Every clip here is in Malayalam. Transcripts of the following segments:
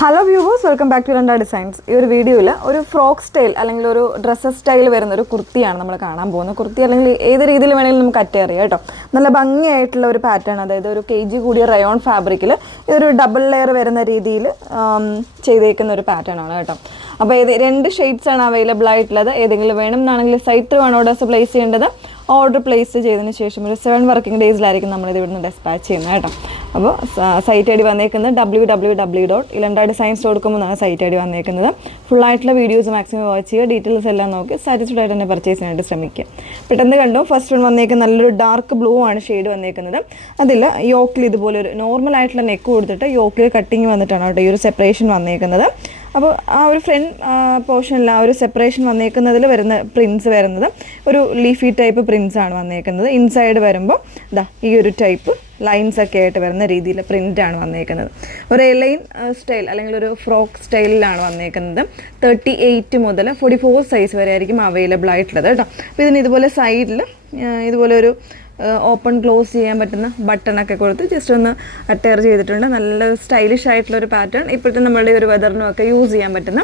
Hello viewers, welcome back to രണ്ടാ ഡിസൈൻസ്. ഈ ഒരു വീഡിയോയിൽ ഒരു ഫ്രോക്ക് സ്റ്റൈൽ അല്ലെങ്കിൽ ഒരു ഡ്രസ്സസ് സ്റ്റൈൽ വരുന്ന ഒരു കുർത്തിയാണ് നമ്മൾ കാണാൻ പോകുന്നത്. കുർത്തി അല്ലെങ്കിൽ ഏത് രീതിയിൽ വേണമെങ്കിലും നമുക്ക് അറ്റയറിയാം കേട്ടോ. നല്ല ഭംഗിയായിട്ടുള്ള ഒരു പാറ്റേൺ, അതായത് ഒരു kg കൂടിയ റയോൺ ഫാബ്രിക്കിൽ ഇതൊരു ഡബിൾ ലെയർ വരുന്ന രീതിയിൽ ചെയ്തേക്കുന്ന ഒരു പാറ്റേൺ ആണ് കേട്ടോ. അപ്പോൾ രണ്ട് ഷെയ്ഡ്സാണ് അവൈലബിൾ ആയിട്ടുള്ളത്. ഏതെങ്കിലും വേണം എന്നാണെങ്കിൽ സൈറ്റ് ത്രൂ ആണ് ഓർഡേഴ്സ് പ്ലേസ് ചെയ്യേണ്ടത്. ഓർഡർ പ്ലേസ് ചെയ്തതിന് ശേഷം ഒരു 7 വർക്കിംഗ് ഡേയ്സിലായിരിക്കും നമ്മളിത് ഇവിടുന്ന് ഡെസ്പാച്ച് ചെയ്യുന്നത് കേട്ടോ. അപ്പോൾ സൈറ്റ് ഐ ഡി വന്നേക്കുന്നത് www.ilandadesigns.com എന്നാണ് സൈറ്റ് ഐ ഡി വന്നേക്കുന്നത്. ഫുള്ളായിട്ടുള്ള വീഡിയോസ് മാക്സിമം വാച്ച് ചെയ്യുക, ഡീറ്റെയിൽസ് എല്ലാം നോക്കി സാറ്റിസ്ഫൈഡ് ആയിട്ട് തന്നെ പർച്ചേസ് ചെയ്യാനായിട്ട് ശ്രമിക്കുക. പെട്ടെന്ന് കണ്ടു. ഫസ്റ്റ് വൺ വന്നേക്കുന്നത് നല്ലൊരു ഡാർക്ക് ബ്ലൂ ആണ് ഷെയ്ഡ് വന്നേക്കുന്നത്. അതിൽ യോക്കിൽ ഇതുപോലെ ഒരു നോർമൽ ആയിട്ടുള്ള നെക്ക് കൊടുത്തിട്ട് യോക്കിൽ കട്ടിങ് വന്നിട്ടാണ് കേട്ടോ ഈ ഒരു സെപ്പറേഷൻ വന്നേക്കുന്നത്. അപ്പോൾ ആ ഒരു ഫ്രണ്ട് പോർഷനിൽ ആ ഒരു സെപ്പറേഷൻ വന്നേക്കുന്നതിൽ വരുന്ന പ്രിൻസ് വരുന്നത് ഒരു ലീഫി ടൈപ്പ് പ്രിൻസ് ആണ് വന്നേക്കുന്നത്. ഇൻസൈഡ് വരുമ്പോൾ ഈ ഒരു ടൈപ്പ് ലൈൻസ് ഒക്കെ ആയിട്ട് വരുന്ന രീതിയിൽ പ്രിൻ്റാണ് വന്നേക്കുന്നത്. ഒരു എലൈൻ സ്റ്റൈൽ അല്ലെങ്കിൽ ഒരു ഫ്രോക്ക് സ്റ്റൈലിലാണ് വന്നേക്കുന്നത്. 38 മുതൽ 44 സൈസ് വരെ ആയിരിക്കും അവൈലബിൾ ആയിട്ടുള്ളത് കേട്ടോ. അപ്പോൾ ഇതിന് ഇതുപോലെ സൈഡിൽ ഇതുപോലെ ഒരു ഓപ്പൺ ക്ലോസ് ചെയ്യാൻ പറ്റുന്ന ബട്ടണൊക്കെ കൊടുത്ത് ജസ്റ്റ് ഒന്ന് അറ്റയർ ചെയ്തിട്ടുണ്ട്. നല്ല സ്റ്റൈലിഷ് ആയിട്ടുള്ളൊരു പാറ്റേൺ. ഇപ്പോഴത്തെ നമ്മളുടെ ഒരു വെതറിനും ഒക്കെ യൂസ് ചെയ്യാൻ പറ്റുന്ന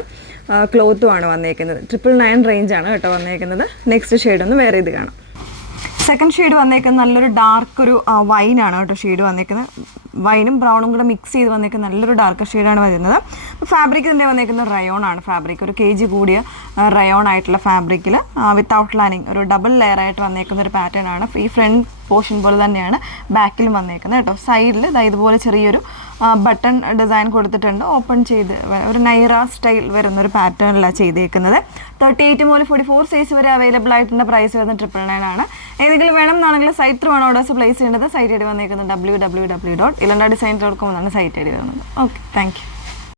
ക്ലോത്തുമാണ് വന്നേക്കുന്നത്. 999 റേഞ്ചാണ് കേട്ടോ വന്നേക്കുന്നത്. നെക്സ്റ്റ് ഷെയ്ഡ് ഒന്ന് വേറെ ഇത് കാണാം. സെക്കൻഡ് ഷെയ്ഡ് വന്നേക്കുന്നത് നല്ലൊരു ഡാർക്ക് ഒരു വൈനാണ് കേട്ടോ ഷെയ്ഡ് വന്നേക്കുന്നത്. വൈനും ബ്രൗണും കൂടെ മിക്സ് ചെയ്ത് വന്നേക്കുന്ന നല്ലൊരു ഡാർക്ക് ഷെയ്ഡാണ് വരുന്നത്. ഫാബ്രിക് ഇതിൻ്റെ വന്നേക്കുന്നത് റയോൺ ആണ് ഫാബ്രിക്. ഒരു kg കൂടിയ റയോൺ ആയിട്ടുള്ള ഫാബ്രിക്കിൽ വിത്തൗട്ട് ലൈനിങ് ഒരു ഡബിൾ ലെയർ ആയിട്ട് വന്നേക്കുന്ന ഒരു പാറ്റേൺ ആണ്. ഈ ഫ്രണ്ട് പോർഷൻ പോലെ തന്നെയാണ് ബാക്കിലും വന്നേക്കുന്നത് കേട്ടോ. സൈഡിൽ ഇതുപോലെ ചെറിയൊരു ബട്ടൺ ഡിസൈൻ കൊടുത്തിട്ടുണ്ട്. ഓപ്പൺ ചെയ്ത് ഒരു നൈറ സ്റ്റൈൽ വരുന്നൊരു പാറ്റേണിലാണ് ചെയ്തേക്കുന്നത്. 38 മുതൽ 44 സൈസ് വരെ അവൈലബിൾ ആയിട്ടുണ്ട്. പ്രൈസ് വരുന്നത് 999 ആണ്. ഏതെങ്കിലും വേണം എന്നാണെങ്കിൽ സൈറ്റ് ത്രൂ ആണ് ഓർഡേഴ്സ് പ്ലേസ് ചെയ്യേണ്ടത്. സൈറ്റ് ഐ ഡി വന്നേക്കുന്നത് www.ilandadesigns.com എന്നാണ് സൈറ്റ് ഐ ഡി വരുന്നത്. Okay, thank you.